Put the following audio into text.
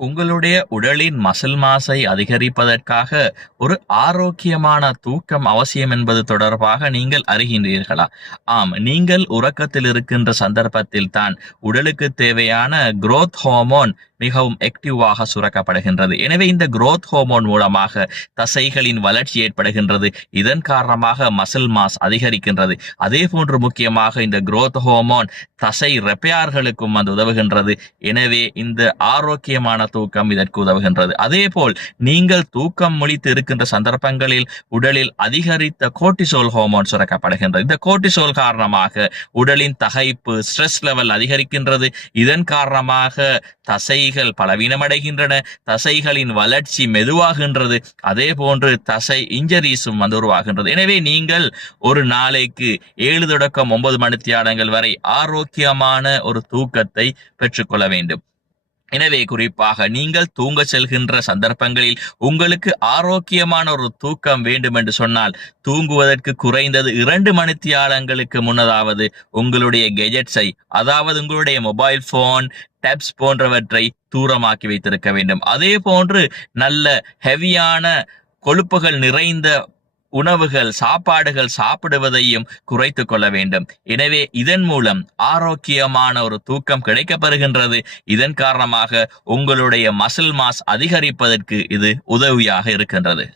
உங்களுடைய உடலின் மசில் மாஸை அதிகரிப்பதற்காக ஒரு ஆரோக்கியமான தூக்கம் அவசியம் என்பது தொடர்பாக நீங்கள் அறிகின்றீர்களா? ஆம், நீங்கள் உறக்கத்தில் இருக்கின்ற சந்தர்ப்பத்தில் தான் உடலுக்கு தேவையான குரோத் ஹார்மோன் மிகவும் ஆக்டிவாக சுரக்கப்படுகின்றது. எனவே இந்த குரோத் ஹார்மோன் மூலமாக தசைகளின் வளர்ச்சி ஏற்படுகின்றது. இதன் காரணமாக மசில் மாஸ் அதிகரிக்கின்றது. அதே போன்று முக்கியமாக இந்த குரோத் ஹார்மோன் தசை ரெப்பையார்களுக்கும் அது உதவுகின்றது. எனவே இந்த ஆரோக்கியமான தூக்கம் இதற்கு உதவுகின்றது. அதே போல் நீங்கள் தூக்கம் முழித்து இருக்கின்ற சந்தர்ப்பங்களில் உடலில் அதிகரித்த கோர்டிசோல் ஹார்மோன் சுரக்கப்படுகின்றது. இந்த கோர்டிசோல் காரணமாக உடலின் தகைப்பு ஸ்ட்ரெஸ் லெவல் அதிகரிக்கின்றது. இதன் காரணமாக தசைகள் பலவீனமடைகின்றன. தசைகளின் வளர்ச்சி மெதுவாகின்றது. அதே போன்று தசை இன்ஜரிஸும் வந்து உருவாகின்றது. எனவே நீங்கள் ஒரு நாளைக்கு 7 தொடக்கம் 9 மணித்தியாலங்கள் வரை ஆரோக்கியமான ஒரு தூக்கத்தை பெற்றுக்கொள்ள வேண்டும். எனவே குறிப்பாக நீங்கள் தூங்க செல்கின்ற சந்தர்ப்பங்களில் உங்களுக்கு ஆரோக்கியமான ஒரு தூக்கம் வேண்டும் என்று சொன்னால் தூங்குவதற்கு குறைந்தது 2 மணித்தியாலங்களுக்கு முன்னதாவது உங்களுடைய கெஜெட்ஸை, அதாவது உங்களுடைய மொபைல் போன், டேப்ஸ் போன்றவற்றை தூரமாக்கி வைத்திருக்க வேண்டும். அதே போன்று நல்ல ஹெவியான கொழுப்புகள் நிறைந்த உணவுகள் சாப்பாடுகள் சாப்பிடுவதையும் குறைத்துக் கொள்ள வேண்டும். எனவே இதன் மூலம் ஆரோக்கியமான ஒரு தூக்கம் கிடைக்கப்பெறுகின்றது. இதன் காரணமாக உங்களுடைய மசில் மாஸ் அதிகரிப்பதற்கு இது உதவியாக இருக்கின்றது.